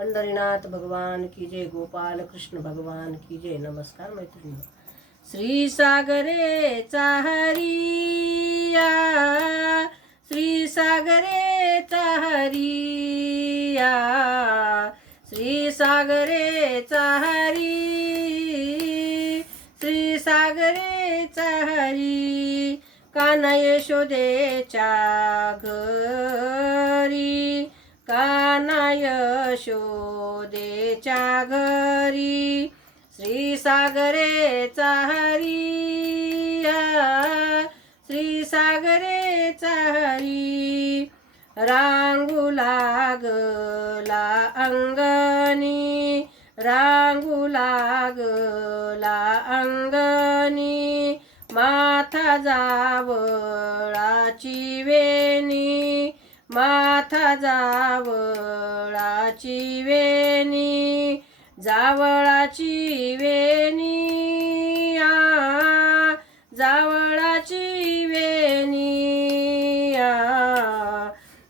पंढरीनाथ भगवान की जय, गोपाल कृष्ण भगवान की जय। नमस्कार मैत्रिणी। श्री सागरेचा हरिया, श्री सागरेचा हरिया, श्री सागरेचा हरी, श्री सागरेचा हरी, कान्हा यशोदेच्या घरी, कान्हा यशोदेच्या घरी, श्री सागरेचा हरिया, श्री सागरेचा हरी, रांगू लागला अंगणी, रांगू लागला अंगणी, माथा जावळाची वेणी, माथा जावळाची वेणी, जावळाची वेणी, जावळाची वेणी,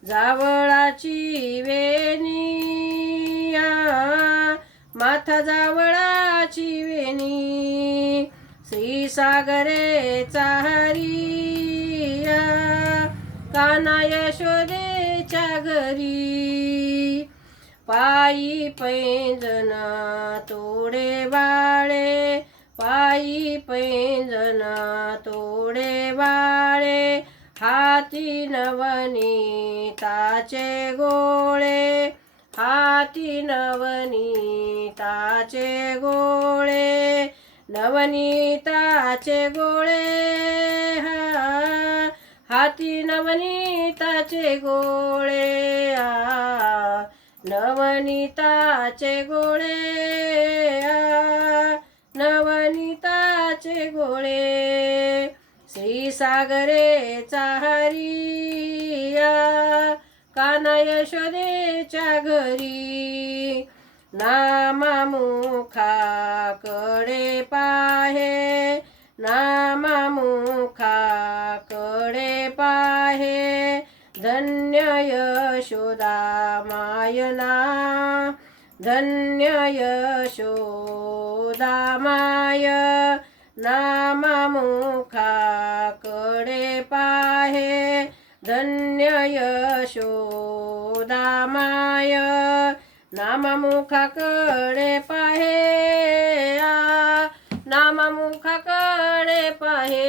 जावळाची वेणी, माथा जावळाची वेणी, श्री सागरेचा हरिया, कान्हा यशोदेच्या घरी, पायी पैंजण तोडे बाळे, पायी पैंजण तोडे बाळे, हाती नवनीताचे गोळे, हाती नवनीताचे गोळे, नवनीताचे गोळे, हाती नवनीताचे गोळे, नवनीताचे गोळे, नवनीताचे गोळे, श्री सागरेचा हरिया, कान्हा यशोदेच्या घरी, नामामुखाकडे पाहे, नामामुखाकडे पाहे, धन्य यशोदा मायना, धन्य यशोदा माय, नामामुखाकडे पाहे, धन्य यशोदा माय, नामामुखाकडे पाहे, नामामुखाकडे पाहे,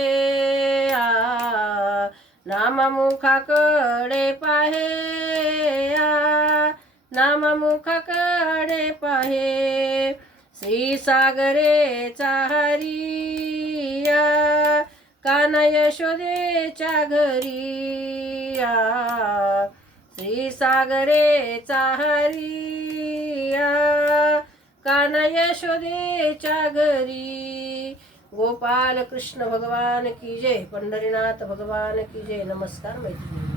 नामामुखाकडे पाहे, नामामुखाकडे पाहे, श्री सागरेचा हरिया, कान्हा यशोदेच्या घरी, श्री सागरेचा हरिया, कान्हा यशोदेच्या घरी, गोपाल कृष्ण भगवान की जय, पंढरीनाथ भगवान की जय। नमस्कार मैत्रिणी।